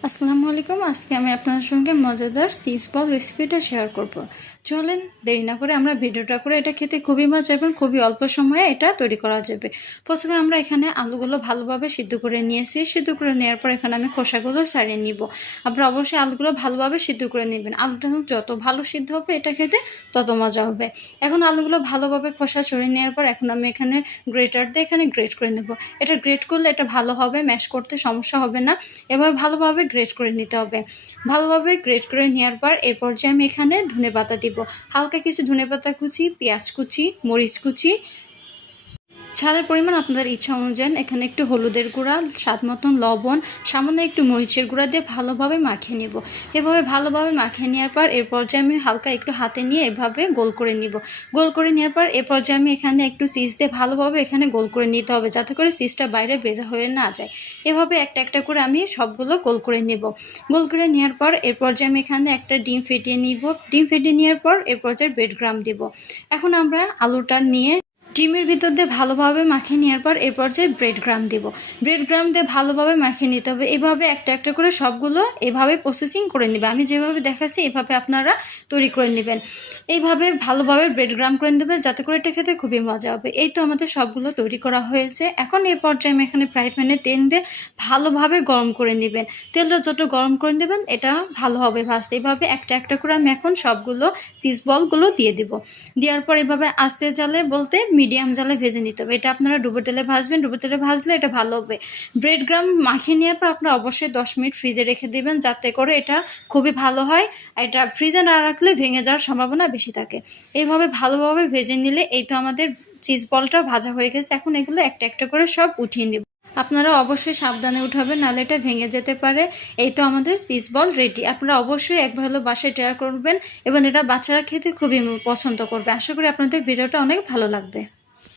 আসসালামু আলাইকুম। আজকে আমি আপনাদের সঙ্গে মজাদার চিজ বল রেসিপিটা শেয়ার করব। চলেন দেরি না করে আমরা ভিডিওটা করে, এটা খেতে খুবই মজা এবং খুবই অল্প সময়ে এটা তৈরি করা যাবে। প্রথমে আমরা এখানে আলুগুলো ভালোভাবে সিদ্ধ করে নিয়েছি। সিদ্ধ করে নেওয়ার পর এখানে আমি খোসাগুলো ছাড়িয়ে নিব। আপনারা অবশ্যই আলুগুলো ভালোভাবে সিদ্ধ করে নেবেন। আলুটা যত ভালো সিদ্ধ হবে এটা খেতে তত মজা হবে। এখন আলুগুলো ভালোভাবে খোসা ছড়িয়ে নেওয়ার পর এখন আমি এখানে গ্রেটার দিয়ে এখানে গ্রেট করে নেব। এটা গ্রেট করলে এটা ভালো হবে, ম্যাশ করতে সমস্যা হবে না। এবার ভালোভাবে গ্রেট করে নিতে হবে। ভালোভাবে গ্রেট করে নেওয়ার পর এরপর যে আমি এখানে ধনেপাতা দিব, হালকা কিছু ধনেপাতা কুচি, পেঁয়াজ কুচি, মরিচ কুচি, ঝালের পরিমাণ আপনাদের ইচ্ছা অনুযায়ী। এখানে একটু হলুদের গুঁড়া, স্বাদ মতন লবণ, সামান্য একটু মরিচের গুঁড়া দিয়ে ভালোভাবে মাখিয়ে নেব। এভাবে ভালোভাবে মাখিয়ে নেওয়ার পর এর পর্যায়ে আমি হালকা একটু হাতে নিয়ে এভাবে গোল করে নিব। গোল করে নেওয়ার পর এর পর্যায়ে আমি এখানে একটু চিজ দিয়ে ভালোভাবে এখানে গোল করে নিতে হবে, যাতে করে চিজটা বাইরে বের হয়ে না যায়। এভাবে একটা একটা করে আমি সবগুলো গোল করে নেব। গোল করে নেওয়ার পর এর পর্যায়ে আমি এখানে একটা ডিম ফেটিয়ে নিব। ডিম ফেটিয়ে নেওয়ার পর এর পর্যায়ে ব্রেড ক্রাম্ব দিব। এখন আমরা আলুটা নিয়ে ডিমের ভিতর দিয়ে ভালোভাবে মাখিয়ে নেওয়ার পর এর পর্যায়ে ব্রেড ক্রাম্ব দেব। ব্রেড ক্রাম্ব দিয়ে ভালোভাবে মাখিয়ে নিতে হবে। এভাবে একটা একটা করে সবগুলো এভাবে প্রসেসিং করে নেবে। আমি যেভাবে দেখাচ্ছি এভাবে আপনারা তৈরি করে নেবেন। এইভাবে ভালোভাবে ব্রেড ক্রাম্ব করে নেবে, যাতে করে এটা খেতে খুবই মজা হবে। এই তো আমাদের সবগুলো তৈরি করা হয়েছে। এখন এই পর্যায়ে আমি এখানে ফ্রাই প্যানে তেল দিয়ে ভালোভাবে গরম করে নেবেন। তেলটা যত গরম করে নেবেন এটা ভালো হবে ভাজতে। এভাবে একটা একটা করে আমি এখন সবগুলো চিজ বলগুলো দিয়ে দেব। দেওয়ার পর এভাবে আস্তে জালে বলতে মিডিয়াম জালে ভেজে নিতে হবে। এটা আপনারা ডুবো তেলে ভাজবেন। ডুবো তেলে ভাজলে এটা ভালো হবে। ব্রেড ক্রাম্ব মাখিয়ে নেওয়ার পর আপনারা অবশ্যই 10 মিনিট ফ্রিজে রেখে দেবেন, যাতে করে এটা খুবই ভালো হয়। আর এটা ফ্রিজে না রাখলে ভেঙে যাওয়ার সম্ভাবনা বেশি থাকে। এইভাবে ভালোভাবে ভেজে নিলে এই তো আমাদের চিজ বলটা ভাজা হয়ে গেছে। এখন এগুলো একটা একটা করে সব উঠিয়ে নেব। আপনারা অবশ্যই সাবধানে উঠাবেন, নাহলে এটা ভেঙে যেতে পারে। এই তো আমাদের চিজ বল রেডি। আপনারা অবশ্যই একবার হলো বাসায় ট্রাই করবেন এবং এটা বাচ্চারা খেতে খুবই পছন্দ করবে। আশা করি আপনাদের ভিডিওটা অনেক ভালো লাগবে।